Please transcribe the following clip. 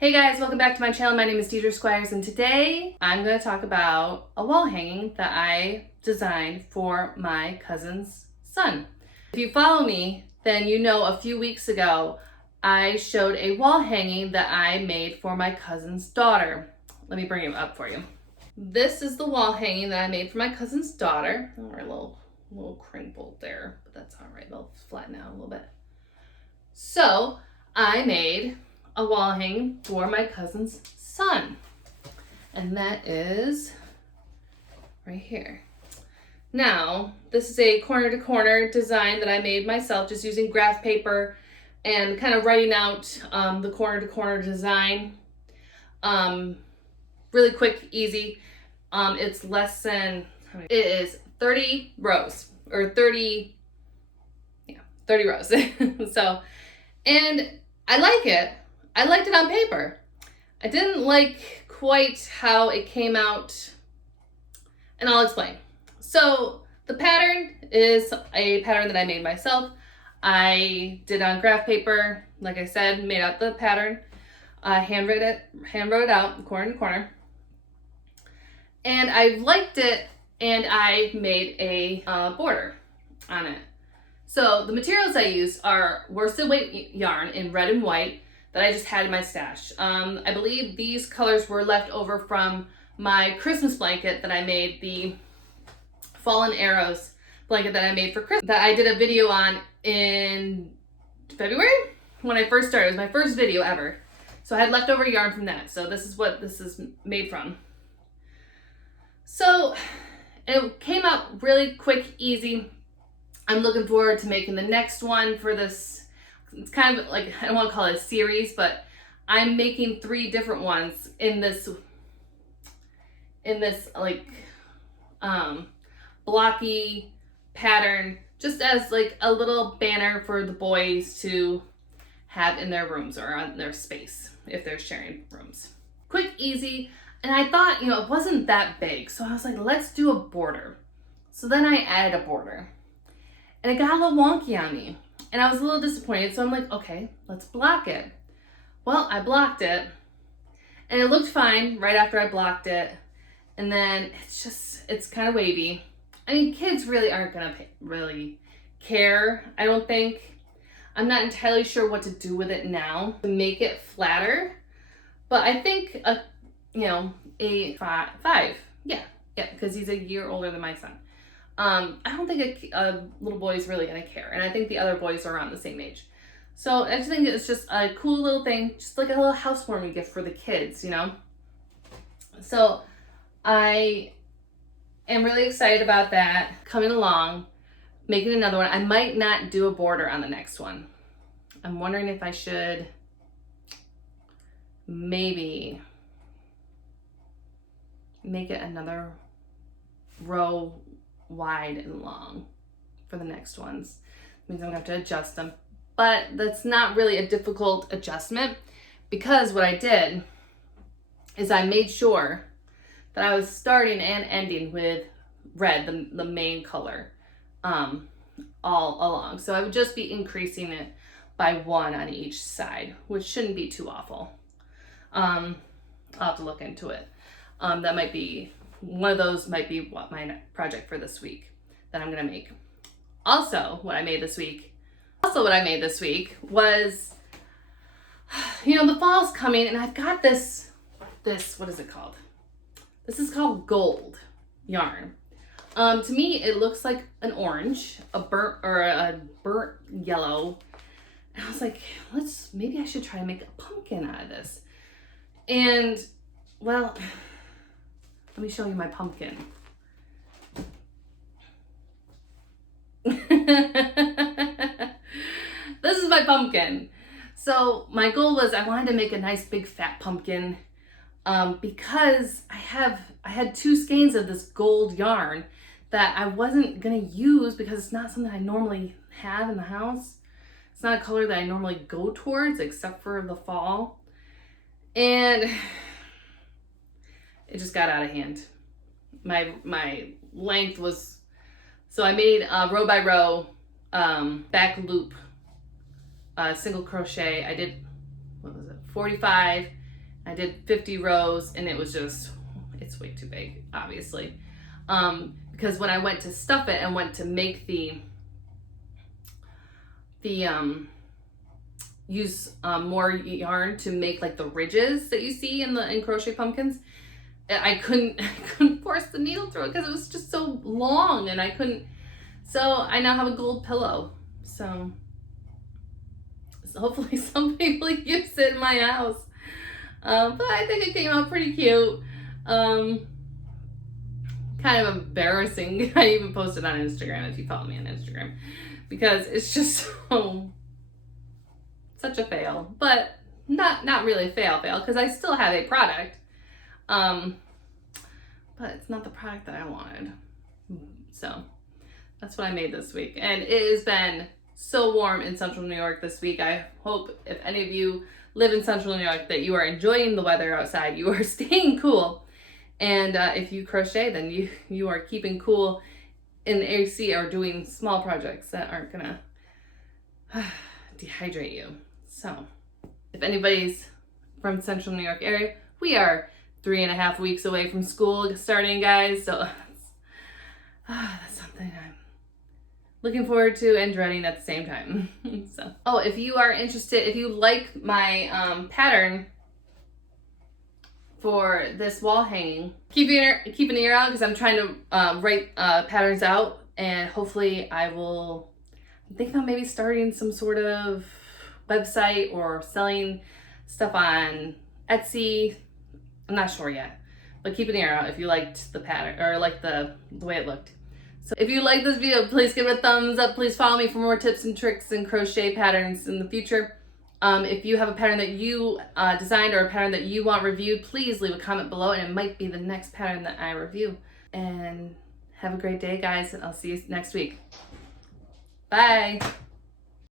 Hey guys, welcome back to my channel. My name is Deidre Squires, and today I'm going to talk about a wall hanging that I designed for my cousin's son. If you follow me, then you know a few weeks ago I showed a wall hanging that I made for my cousin's daughter. Let me bring it up for you. This is the wall hanging that I made for my cousin's daughter. Oh, we're a little crinkled there, but that's all right. They'll flatten out a little bit. So I made a wall hanging for my cousin's son, and that is right here. Now, this is a corner to corner design that I made myself just using graph paper and kind of writing out the corner to corner design. Really quick, easy. It's less than, it is 30 rows or 30 rows. So, and I like it. I liked it on paper. I didn't like quite how it came out, and I'll explain. So the pattern is a pattern that I made myself. I did on graph paper, like I said, made out the pattern, hand wrote it out corner to corner, and I liked it, and I made a border on it. So the materials I used are worsted weight yarn in red and white that I just had in my stash. I believe these colors were left over from my Christmas blanket that I made, the Fallen Arrows blanket that I made for Christmas, that I did a video on in February when I first started. It was my first video ever. So I had leftover yarn from that. So this is what this is made from. So it came out really quick, easy. I'm looking forward to making the next one for this. It's kind of like, I don't want to call it a series, but I'm making 3 different ones in this like blocky pattern, just as like a little banner for the boys to have in their rooms or on their space if they're sharing rooms. Quick, easy, and I thought, it wasn't that big, so I was like, let's do a border. So then I added a border, and it got a little wonky on me. And I was a little disappointed, so I'm like, okay, let's block it. Well, I blocked it, and it looked fine right after I blocked it. And then it's kind of wavy. I mean, kids really aren't gonna really care, I don't think. I'm not entirely sure what to do with it now to make it flatter, but I think a 5, yeah, because he's a year older than my son. I don't think a little boy is really gonna care, and I think the other boys are around the same age. So I just think it's just a cool little thing, just like a little housewarming gift for the kids, So I am really excited about that coming along, making another one. I might not do a border on the next one. I'm wondering if I should maybe make it another row wide and long for the next ones. It means I'm gonna have to adjust them, but that's not really a difficult adjustment, because what I did is I made sure that I was starting and ending with red, the main color, all along. So I would just be increasing it by 1 on each side, which shouldn't be too awful. I'll have to look into it. That might be one of those, might be what my project for this week that I'm gonna make. Also, what I made this week was, the fall's coming, and I've got this, what is it called? This is called gold yarn. To me, it looks like an orange, a burnt yellow. And I was like, maybe I should try to make a pumpkin out of this. And, well, let me show you my pumpkin. This is my pumpkin. So my goal was I wanted to make a nice big fat pumpkin because I had 2 skeins of this gold yarn that I wasn't gonna use because it's not something I normally have in the house. It's not a color that I normally go towards except for the fall. And it just got out of hand. My length was, so I made row by row back loop single crochet. I did, 45 I did 50 rows and it was just, it's way too big, obviously. Because when I went to stuff it and went to make use more yarn to make like the ridges that you see in crochet pumpkins, I couldn't force the needle through it because it was just so long and I couldn't. So I now have a gold pillow. So hopefully somebody will use it in my house. But I think it came out pretty cute. Kind of embarrassing. I even posted on Instagram if you follow me on Instagram, because it's just such a fail, but not really a fail because I still have a product. But it's not the product that I wanted. So that's what I made this week. And it has been so warm in central New York this week. I hope if any of you live in central New York that you are enjoying the weather outside. You are staying cool. And if you crochet, then you are keeping cool in the AC or doing small projects that aren't gonna dehydrate you. So if anybody's from central New York area, we are 3.5 weeks away from school starting, guys. So that's something I'm looking forward to and dreading at the same time. So, oh, if you are interested, if you like my pattern for this wall hanging, keep an ear out because I'm trying to write patterns out, and hopefully I'm thinking about maybe starting some sort of website or selling stuff on Etsy. I'm not sure yet, but keep an ear out if you liked the pattern or like the way it looked. So if you like this video, please give it a thumbs up. Please follow me for more tips and tricks and crochet patterns in the future. If you have a pattern that you designed or a pattern that you want reviewed, please leave a comment below and it might be the next pattern that I review. And have a great day, guys. I'll see you next week. Bye.